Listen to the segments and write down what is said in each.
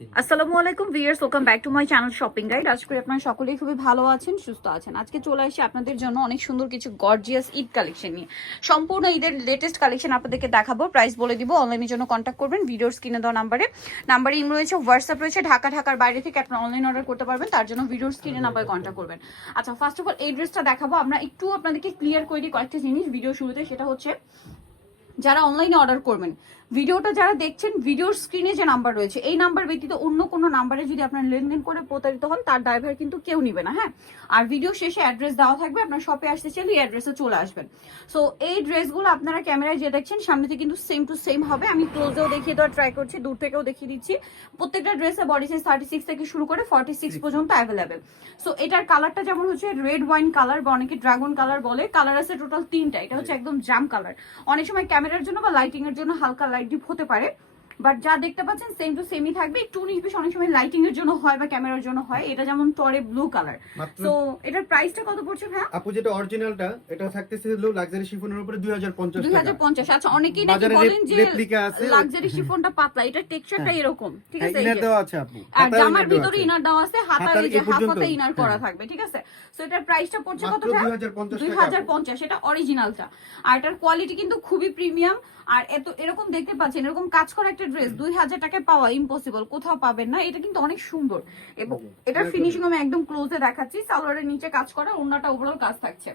আসসালামু আলাইকুম viewers, welcome back to my channel shopping guide. আশা করি আপনারা সকলেই খুবই ভালো আছেন, সুস্থ আছেন। আজকে চলে আসি আপনাদের জন্য অনেক সুন্দর কিছু গর্জিয়াস ঈদ কালেকশন নিয়ে। সম্পূর্ণ ঈদের লেটেস্ট কালেকশন আপনাদেরকে দেখাবো, প্রাইস বলে দিব। অনলাইনের জন্য কন্ট্যাক্ট করবেন ভিডিওর স্ক্রিনে দেওয়া নাম্বারে ইমেল রয়েছে, হোয়াটসঅ্যাপ রয়েছে। ঢাকার বাইরে থেকে আপনারা অনলাইন অর্ডার করতে পারবেন, তার জন্য ভিডিওর স্ক্রিনে নাম্বারে কন্ট্যাক্ট করবেন। আচ্ছা, ফার্স্ট অফ অল এই ড্রেসটা দেখাবো। আমরা একটু আপনাদেরকে ক্লিয়ার করে দিই কয়েকটা জিনিস ভিডিও শুরুতে। সেটা হচ্ছে যারা অনলাইনে অর্ডার করবেন, ভিডিওটা যারা দেখছেন, ভিডিওর স্ক্রিনে যে নাম্বার রয়েছে এই নাম্বার ব্যতীত অন্য কোনো নাম্বারে যদি আপনার লেনদেন করে প্রতারিত হন, তার ড্রাইভার কিন্তু কেউ নিবে না। হ্যাঁ, আর ভিডিও শেষে অ্যাড্রেস দেওয়া থাকবে, আপনার শপে আসতে চাইলে এই অ্যাড্রেসে চলে আসবেন। সো এই ড্রেসগুলো আপনারা ক্যামেরায় যে দেখছেন সামনে থেকে কিন্তু সেম টু সেম হবে। আমি ক্লোজেও দেখিয়ে দেওয়ার ট্রাই করছি, দূর থেকেও দেখিয়ে দিচ্ছি। প্রত্যেকটা ড্রেসে বডি সাইজ 36 থেকে শুরু করে 46 পর্যন্ত অ্যাভেলেবেল। সো এটার কালারটা যেমন হচ্ছে রেড ওয়াইন কালার বা অনেকে ড্রাগন কালার বলে। কালার আছে টোটাল 3টা। এটা হচ্ছে একদম জাম কালার। অনেক সময় ক্যামেরার জন্য বা লাইটিং এর জন্য হালকা লাইট ডিপ হতে পারে, বাট যা দেখতে পাচ্ছেন সেম টু সেমই থাকবে। একটু 19-20 অনেক সময় লাইটিং এর জন্য হয় বা ক্যামেরার জন্য হয়। এটা যেমন টরে ব্লু কালার। তো এটার প্রাইসটা কত পড়ছে ভাই? আপু যেটা অরিজিনালটা এটা থাকতেছে হলো লাক্সারি শিফনের উপরে 2050 টাকা। 2050। আচ্ছা, অনেকেই নাকি বলেন যে লাক্সারি শিফনটা পাতলা, এটা টেক্সচারটা এরকম, ঠিক আছে? ইনার দেওয়া আছে আপু, আর জামার ভিতরে ইনার দেওয়া আছে, হাতার এই যে হাফাতে ইনার করা থাকবে, ঠিক আছে? সো এটার প্রাইসটা পড়ছে কত ভাই? 2050। এটা অরিজিনালটা। আর এটার কোয়ালিটি কিন্তু খুবই প্রিমিয়াম। আর এরকম দেখতে পাচ্ছেন, এরকম কাজ করা একটা ড্রেস 2000 টাকায় পাওয়া ইম্পসিবল, কোথাও পাবেন না। এটা কিন্তু অনেক সুন্দর এবং এটার ফিনিশিং আমি একদম ক্লোজে দেখাচ্ছি। সালোয়ারের নিচে কাজ করা, ওড়নাটা ওভারঅল কাজ থাকছে।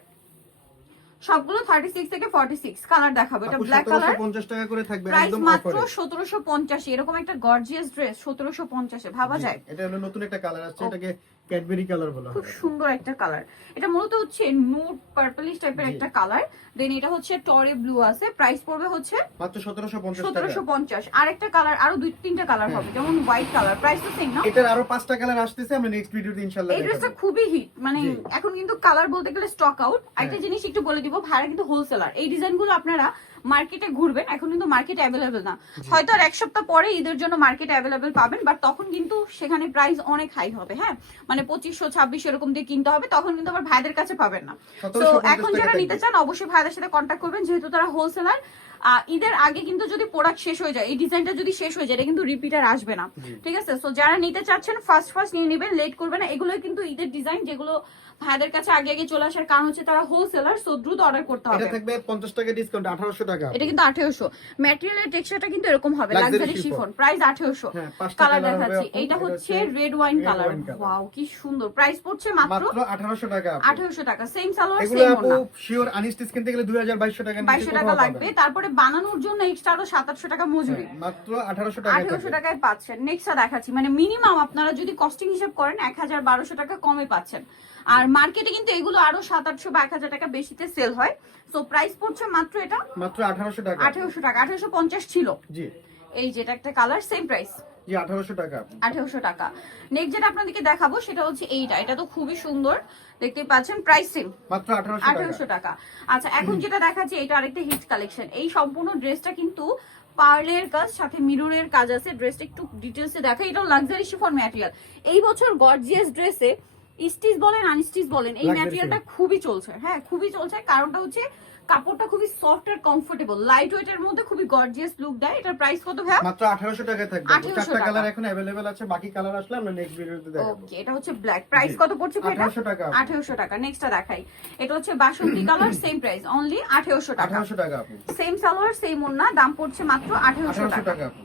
সবগুলো 36 থেকে 46 কালার দেখাবো। এটা ব্ল্যাক কালার, 1750 টাকা করে থাকবে প্রাইস একদম মাত্র অফারে। 1750। এরকম একটা গর্জিয়াস ড্রেস 1750 এ ভাবা যায়? এটা হলো নতুন একটা কালার আসছে, এটাকে ক্যাডবেরি কালার বলা হয়। খুব সুন্দর একটা কালার। এটা মূলত হচ্ছে নুড পার্পলিশ টাইপের একটা কালার। দেন এটা হচ্ছে টরে ব্লু আছে। প্রাইস পড়বে হচ্ছে মাত্র 1750 টাকা। 1750। আরেকটা কালার, আরো 2-3টা কালার হবে, যেমন হোয়াইট কালার। প্রাইস তো সেম না? এটার আরো 5টা কালার আসতেছে, আমরা নেক্সট ভিডিওতে ইনশাআল্লাহ এই ড্রেসটা দেখাবো। খুবই হিট, মানে এখন কিন্তু কালার বলতে গেলে স্টক আউট। একটা জিনিস একটু বলে দিব, ভাইরা কিন্তু হোলসেলার। এই ডিজাইনগুলো আপনারা মার্কেটে ঘুরবেন, এখন কিন্তু মার্কেটে অ্যাভেলেবেল না। হয়তো আর এক সপ্তাহ পরে ঈদের জন্য মার্কেটে অ্যাভেলেবেল পাবেন, বাট তখন কিন্তু সেখানে প্রাইস অনেক হাই হবে। হ্যাঁ, মানে 2500-2600 এরকম দিয়ে কিনতে হবে, তখন কিন্তু আবার ভাইদের কাছে পাবেন না। তো এখন যারা নিতে চান অবশ্যই ভাইদের সাথে কন্ট্যাক্ট করবেন, যেহেতু তারা হোলসেলার। ঈদের আগে কিন্তু যদি প্রোডাক্ট শেষ হয়ে যায়, এই ডিজাইনটা যদি শেষ হয়ে যায়, এটা কিন্তু রিপিটার আসবে না, ঠিক আছে? সো যারা নিতে চাচ্ছেন ফার্স্ট নিয়ে নেবেন, লেট করবেন না। এগুলো কিন্তু ঈদের ডিজাইন, যেগুলো ভাইদের কাছে আগে চলে আসার কারণ হচ্ছে তারা হোলসেলার, সো দ্রুত অর্ডার করতে হবে। এটা থাকবে 50 টাকা ডিসকাউন্ট, 1800 টাকা। এটা কিন্তু 1800। ম্যাটেরিয়ালের টেক্সচারটা কিন্তু এরকম হবে, লাক্সারি শিফন। প্রাইস 1800। কালার দেখাচ্ছি, এটা হচ্ছে রেড ওয়াইন কালার। ওয়াও, কি সুন্দর। প্রাইস পড়ছে মাত্র 1800 টাকা। 1800 টাকা। সেম সালোয়ার, এগুলো সেম আপু ওড়না। শিওর আনস্টিচ কিনতে গেলে 2200 টাকা, 2200 টাকা লাগবে। তারপরে বানানোর জন্য এক্সট্রা আরো 700-800 টাকা মজুরি। মাত্র 1800 টাকা। 1800 টাকায় পাচ্ছেন। নেক্সটটা দেখাচ্ছি, মানে মিনিমাম আপনারা যদি কস্টিং হিসাব করেন 1000-1200 টাকা কমে পাচ্ছেন। আর মার্কেটে কিন্তু এগুলো আরো 700-800 বা 1000 টাকা বেশিতে সেল হয়। সো প্রাইস পড়ছে মাত্র এটা মাত্র 1800 টাকা। 1800 টাকা। 1850 ছিল। জি, এই যেটা একটা কালার, সেম প্রাইস। জি, 1800 টাকা। 1800 টাকা। নেক্সট যেটা আপনাদেরকে দেখাবো সেটা হচ্ছে এইটা। এটা তো খুবই সুন্দর, দেখতে পাচ্ছেন। প্রাইস সেম, মাত্র 1800 টাকা। আচ্ছা, এখন যেটা দেখাচ্ছি এটা আরেকটা হিট কালেকশন। এই সম্পূর্ণ ড্রেসটা কিন্তু পার্লের কাজ, সাথে মিররের কাজ আছে। ড্রেসটা একটু ডিটেলসে দেখা। এটাও লাক্সারি শিফন ম্যাটেরিয়াল। এই বছর গর্জিয়াস ড্রেসে স্টিচ বলেন আনস্টিচ বলেন, এই ম্যাটেরিয়ালটা খুবই চলছে। হ্যাঁ, খুবই চলছে। কারণটা হচ্ছে কাপড়টা খুবই সফট আর কমফোর্টেবল, লাইট ওয়েট এর মধ্যে খুবই গর্জিয়াস লুক দেয়। এটার প্রাইস কত ভাই? মাত্র 1800 টাকা থাকবে। 4টা কালার এখন अवेलेबल আছে, বাকি কালার আসলে আমরা নেক্সট ভিডিওতে দেখাবো। ওকে, এটা হচ্ছে ব্ল্যাক। প্রাইস কত পড়ছে ভাই? 1800 টাকা। 1800 টাকা। নেক্সটটা দেখাই। এটা হচ্ছে বাসন্তী কালার, সেম প্রাইস, অনলি 1800 টাকা। 1800 টাকা আপু। সেম সালোয়ার, সেম ওড়না, দাম পড়ছে মাত্র 1800 1800 টাকা। টাকা আপু।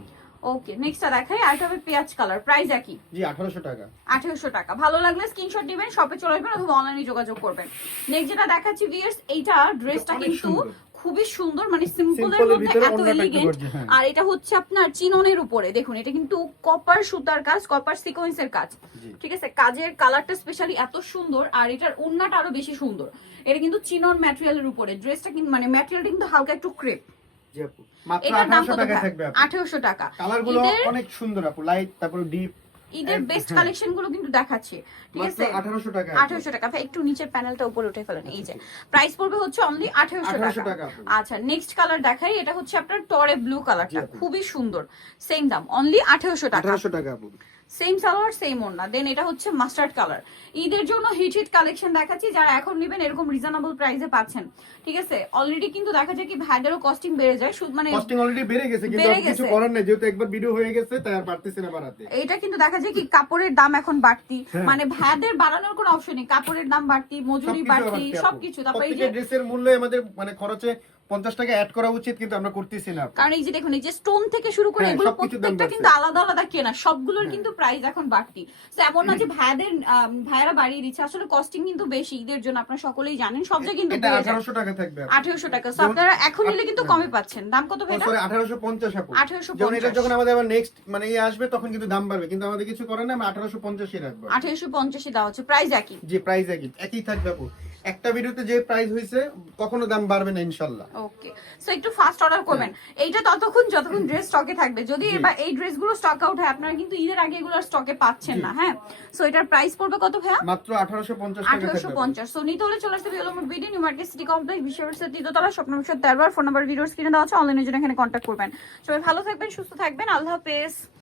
ওকে, নেক্সটটা দেখাই। আর এটা হবে পেঁয়াজ কালার, প্রাইস একই, জি, 1800 টাকা। 1800 টাকা। ভালো লাগলে স্ক্রিনশট দিবেন, শপে চলে আসবেন অথবা অনলাইনে যোগাযোগ করবেন। নেক্সট যেটা দেখাচ্ছি ভিউয়ার্স, এইটা ড্রেসটা কিন্তু খুবই সুন্দর, মানে সিম্পলের মধ্যে এত এলিগেন্ট। আর এটা হচ্ছে আপনার চিননের উপরে, দেখুন এটা কিন্তু কপার সুতার কাজ, কপার সিকোয়েন্সের কাজ, ঠিক আছে? কাজের কালারটা স্পেশালি এত সুন্দর, আর এটার ওড়নাটা আরো বেশি সুন্দর। এটা কিন্তু চিনন ম্যাটেরিয়ালের উপরে। ড্রেসটা কিন্তু মানে ম্যাটেরিয়ালটা কিন্তু হালকা একটু ক্রেপ। জি আপু, মাত্র 1800 টাকা থাকবে আপু। 1800 টাকা। কালারগুলো অনেক সুন্দর আপু, লাইট তারপর ডিপ। ঈদের বেস্ট কালেকশন গুলো কিন্তু দেখাচ্ছে, ঠিক আছে? 1800 টাকা। 1800 টাকা। একটু নিচের প্যানেলটা উপরে উঠে ফেলেন। এই যে প্রাইস পড়বে হচ্ছে অনলি 1800 টাকা। আচ্ছা, নেক্সট কালার দেখাই। এটা হচ্ছে আপনার টরে ব্লু কালারটা, খুবই সুন্দর। সেম দাম, অনলি 1800 টাকা। 1800 টাকা আপু। সেম সালোয়ার সেম ওড়না, দেন এটা হচ্ছে মাস্টার্ড কালার। ঈদের জন্য হিট কালেকশন দেখাচ্ছি, যারা এখন নেবেন এরকম রিজনেবল প্রাইসে পাচ্ছেন, ঠিক আছে। অলরেডি কিন্তু দেখা যায় কি ভ্যাটেরও কস্টিং বেড়ে যায়, মানে কস্টিং অলরেডি বেড়ে গেছে, কিন্তু বেড়ে আর কিছু গেছে। করার নেই, যেহেতু একবার ভিডিও হয়ে গেছে তাই আর পারতেছি না বাড়াতে। এটা কিন্তু দেখা যায় কি কাপড়ের দাম এখন বাড়তি, হ্যাঁ। মানে ভ্যাটের বাড়ানোর কোনো অপশন নেই, কাপড়ের দাম বাড়তি, মজুরি বাড়তি, সবকিছু। তারপরে এই যে ড্রেসের মূল্যে আমাদের মানে খরচে 50 টাকা অ্যাড করা উচিত, কিন্তু আমরা করতেছি না। কারণ এই যে দেখুন, এই যে স্টোন থেকে শুরু করে হ্যাঁ, এগুলো সবকিছুর দাম প্রত্যেকটা বাড়ছে। কিন্তু আলাদা আলাদা কেনা, সবগুলোর কিন্তু প্রাইস এখন বাড়তি। তো এমন না যে ভাইয়ারা বাড়িয়ে দিচ্ছে, আসলে কস্টিং কিন্তু বেশি ঈদের জন্য, আপনারা সকলেই জানেন, সব জায়গায় কিন্তু এটা বেড়ে যায়। 1800 টাকা থাকবে। 1800 টাকা। সো আপনারা এখন নিলে কিন্তু কমে পাচ্ছেন। দাম কত ভাই? সরি 1850 আপু। 1850। যখন এটা যখন আমাদের আবার নেক্সট মানে ইয়ে আসবে তখন কিন্তু দাম বাড়বে, কিন্তু আমাদের কিছু করার নাই, আমরা 1850 রাখবো। 1850 দেওয়া হচ্ছে, প্রাইস একই। যে প্রাইস একই থাকবে আপু। একটা ভিডিওতে যে প্রাইস হইছে কখনো দাম বাড়বে না ইনশাআল্লাহ। ওকে, সো একটু ফাস্ট অর্ডার করবেন। এইটা ততক্ষণ যতক্ষণ ড্রেস স্টকে থাকবে, যদি এবার এই ড্রেসগুলো স্টক আউট হয়, আপনারা কিন্তু ঈদের আগে এগুলো স্টকে পাচ্ছেন না। হ্যাঁ, সো এটার প্রাইস পড়বে কত ভাইয়া? মাত্র 1850 টাকা থাকবে। 1850। সো নিতে হলে চলে আসতে হবে Elomor BD new market city complex, বিশ্ববিদ্যালয় তৃতীয়তলা, স্বপ্ন বিষয় 13 ফোন নাম্বার ভিডিওস কিনে দেওয়া আছে, অনলাইনের জন্য এখানে কন্ট্যাক্ট করবেন। সবাই ভালো থাকবেন, সুস্থ থাকবেন, আল্লাহ হাফেজ।